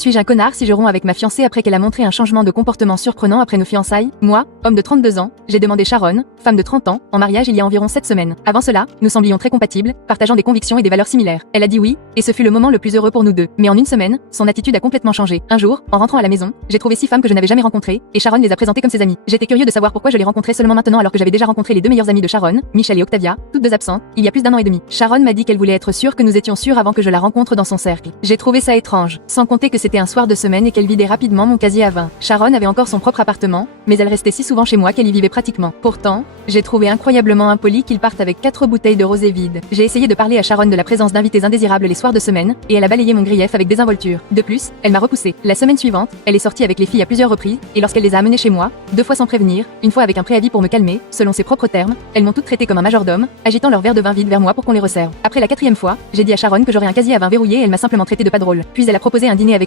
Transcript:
Suis-je un connard si je romps avec ma fiancée après qu'elle a montré un changement de comportement surprenant après nos fiançailles? Moi, homme de 32 ans, j'ai demandé Sharon, femme de 30 ans, en mariage il y a environ 7 semaines. Avant cela, nous semblions très compatibles, partageant des convictions et des valeurs similaires. Elle a dit oui, et ce fut le moment le plus heureux pour nous deux. Mais en une semaine, son attitude a complètement changé. Un jour, en rentrant à la maison, j'ai trouvé 6 femmes que je n'avais jamais rencontrées, et Sharon les a présentées comme ses amies. J'étais curieux de savoir pourquoi je les rencontrais seulement maintenant alors que j'avais déjà rencontré les 2 meilleures amies de Sharon, Michelle et Octavia, toutes 2 absentes, il y a plus d'1 an et demi. Sharon m'a dit qu'elle voulait être sûre que nous étions sûrs avant que je la rencontre dans son cercle. J'ai trouvé ça étrange, sans compter que c'était un soir de semaine et qu'elle vidait rapidement mon casier à vin. Sharon avait encore son propre appartement, mais elle restait si souvent chez moi qu'elle y vivait pratiquement. Pourtant, j'ai trouvé incroyablement impoli qu'ils partent avec 4 bouteilles de rosé vides. J'ai essayé de parler à Sharon de la présence d'invités indésirables les soirs de semaine, et elle a balayé mon grief avec désinvolture. De plus, elle m'a repoussé. La semaine suivante, elle est sortie avec les filles à plusieurs reprises, et lorsqu'elle les a amenées chez moi, 2 fois sans prévenir, une fois avec un préavis pour me calmer, selon ses propres termes, elles m'ont toutes traité comme un majordome, agitant leur verre de vin vide vers moi pour qu'on les resserve. Après la 4e fois, j'ai dit à Sharon que j'aurais un casier à vin verrouillé et elle m'a simplement traité de pas drôle. Puis elle a proposé un dîner avec les